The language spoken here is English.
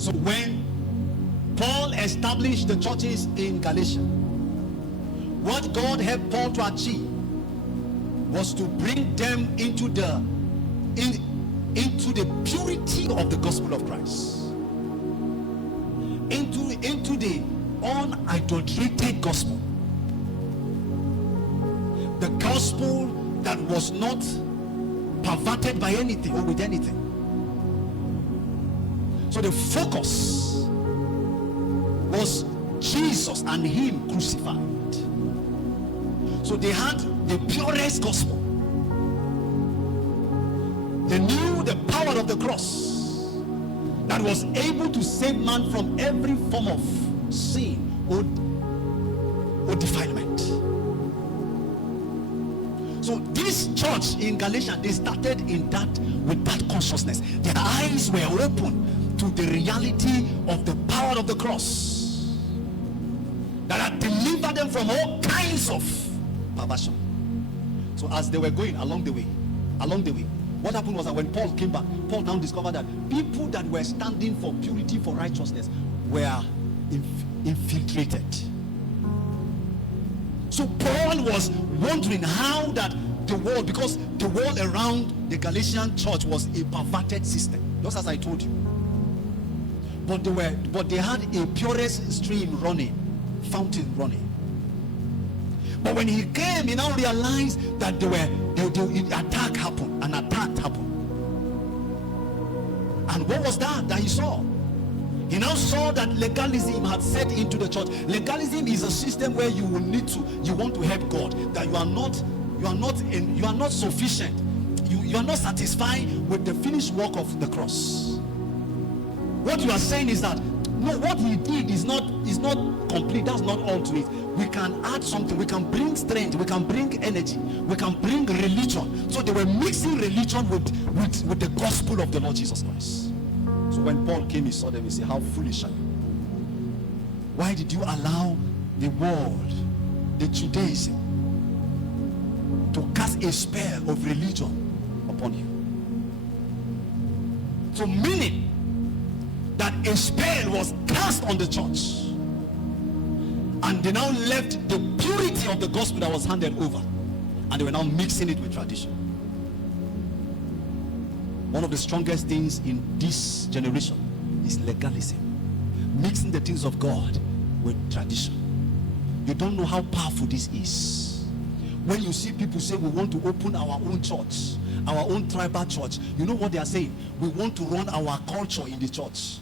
So when Paul established the churches in Galatia, what God helped Paul to achieve was to bring them into the purity of the gospel of Christ, into the unadulterated gospel, the gospel that was not perverted by anything or with anything. So the focus was Jesus and him crucified. So they had the purest gospel. They knew the power of the cross that was able to save man from every form of sin or defilement. So this church in Galatia, they started with that consciousness. Their eyes were open to the reality of the power of the cross that had delivered them from all kinds of perversion. So as they were going along the way, what happened was that when Paul came back, Paul now discovered that people that were standing for purity, for righteousness, were infiltrated. So Paul was wondering how that the world, because the world around the Galatian church was a perverted system, just as I told you. But they had a purest stream running, fountain running. But when he came, he now realized that an attack happened. And what was that he saw? He now saw that legalism had set into the church. Legalism is a system where you want to help God, that you are not sufficient. You are not satisfied with the finished work of the cross. What you are saying is that no, what he did is not complete. That's not all to it. We can add something. We can bring strength. We can bring energy. We can bring religion. So they were mixing religion with the gospel of the Lord Jesus Christ. So when Paul came, he saw them. He said, "How foolish are you? Why did you allow the world, the Judaism, to cast a spell of religion upon you?" So meaning that a spell was cast on the church, and they now left the purity of the gospel that was handed over, and they were now mixing it with tradition. One of the strongest things in this generation is legalism, mixing the things of God with tradition. You don't know how powerful this is. When you see people say we want to open our own church, our own tribal church, you know what they are saying? We want to run our culture in the church.